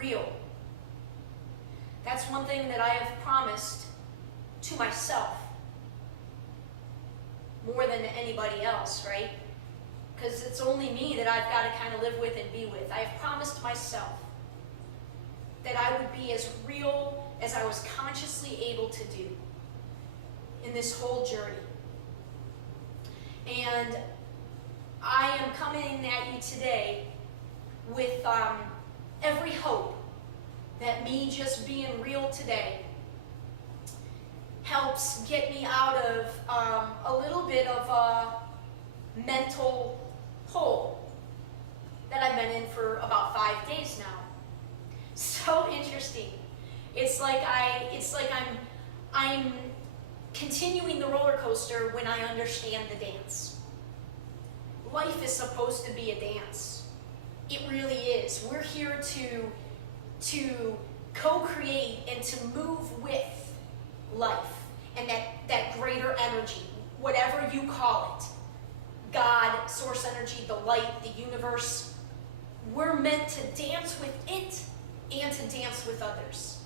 real. That's one thing that I have promised to myself more than to anybody else, right? Because it's only me that I've got to kind of live with and be with. I have promised myself that I would be as real as I was consciously able to do in this whole journey. And I am coming at you today with every hope that me just being real today helps get me out of a little bit of a mental hole that I've been in for about 5 days now. So interesting. It's like I'm continuing the roller coaster when I understand the dance. Life is supposed to be a dance. It really is. We're here to co-create and to move with life and that greater energy, whatever you call it. God, source energy, the light, the universe. We're meant to dance with it and to dance with others.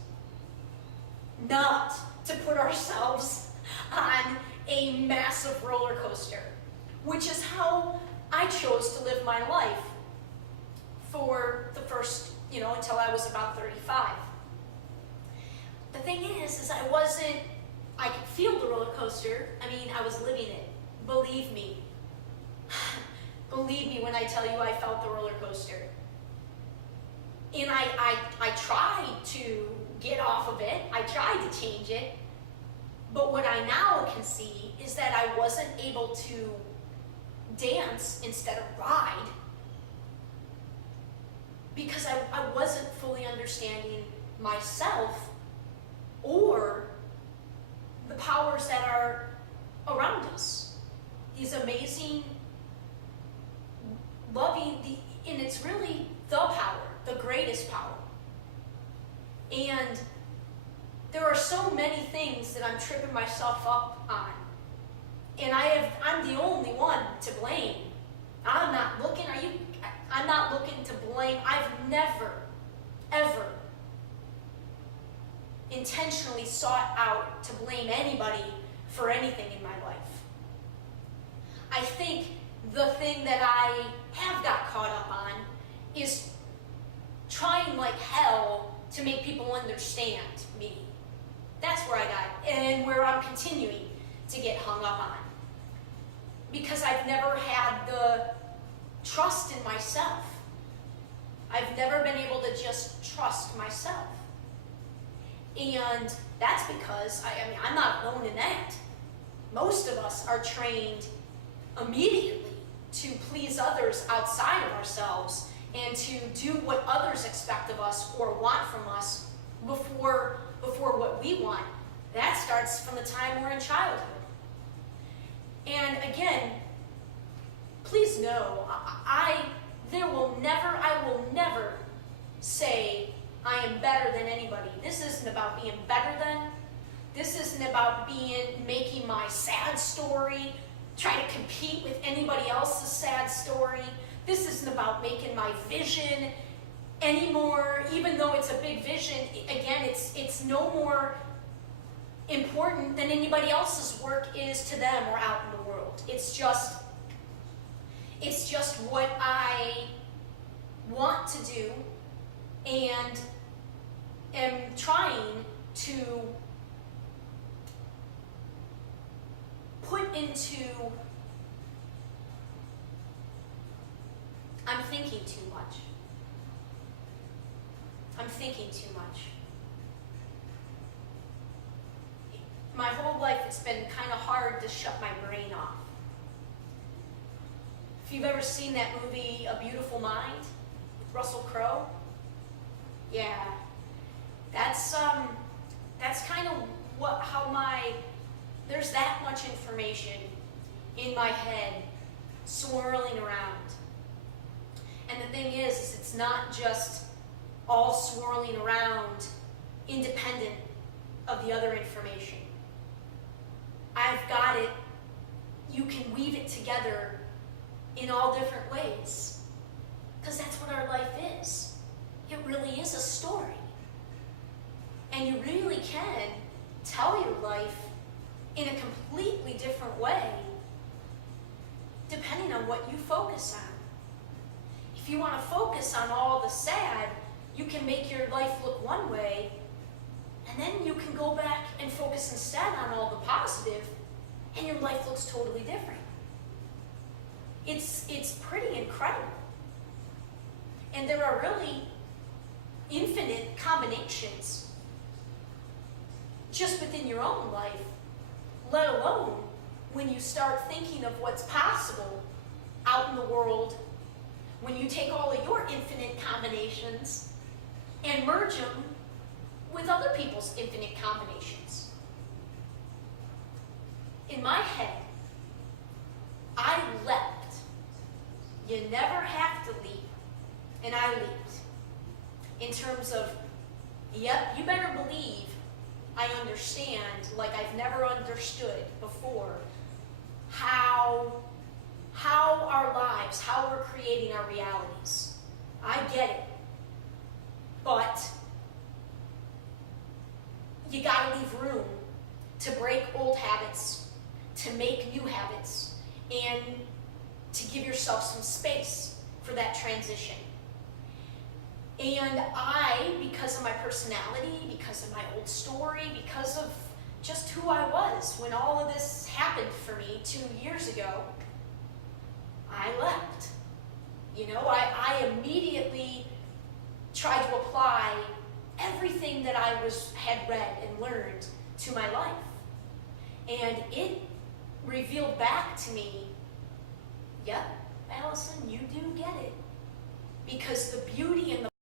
Not to put ourselves on a massive roller coaster, which is how I chose to live my life for the first, until I was about 35. The thing is I could feel the roller coaster. I mean, I was living it. Believe me. Believe me when I tell you I felt the roller coaster. And I tried to get off of it. I tried to change it. But what I now can see is that I wasn't able to dance instead of ride because I wasn't fully understanding myself or the powers that are around us. These amazing, loving, and it's really the power, the greatest power. And there are so many things that I'm tripping myself up on. And I'm the only one to blame. I'm not looking to blame. I've never, ever intentionally sought out to blame anybody for anything in my life. I think the thing that I have got caught up on is trying like hell to make people understand me. That's where I got, and where I'm continuing to get hung up on. Because I've never had the trust in myself. I've never been able to just trust myself. And that's because, I'm not alone in that. Most of us are trained immediately to please others outside of ourselves and to do what others expect of us or want from us before what we want. That starts from the time we're in childhood. And again, please know, I will never say I am better than anybody. This isn't about being better than. This isn't about making my sad story, trying to compete with anybody else's sad story. This isn't about making my vision anymore, even though it's a big vision. Again, it's no more important than anybody else's work is to them or out in the world. It's just what I want to do and am trying to put into. I'm thinking too much. I'm thinking too much. My whole life it's been kind of hard to shut my brain off. If you've ever seen that movie, A Beautiful Mind, with Russell Crowe, yeah, that's kind of there's that much information in my head swirling around. And the thing is it's not just all swirling around independent of the other information. I've got it, you can weave it together in all different ways. Because that's what our life is. it really is a story. And you really can tell your life in a completely different way depending on what you focus on. If you want to focus on all the sad, you can make your life look one way, and then you can go back and focus instead on all the positive, and your life looks totally different. It's pretty incredible. And there are really infinite combinations just within your own life, let alone when you start thinking of what's possible out in the world, when you take all of your infinite combinations and merge them with other people's infinite combinations. In my head, I leapt. You never have to leap. And I leaped. In terms of, yep, you better believe I understand, like I've never understood before, how our lives, how we're creating our realities. I get it. But you gotta leave room to break old habits, to make new habits, and to give yourself some space for that transition. And I, because of my personality, because of my old story, because of just who I was when all of this happened for me 2 years ago, I left. You know, I immediately tried to apply everything that I had read and learned to my life. And it revealed back to me, yep, Alyson, you do get it. Because the beauty and the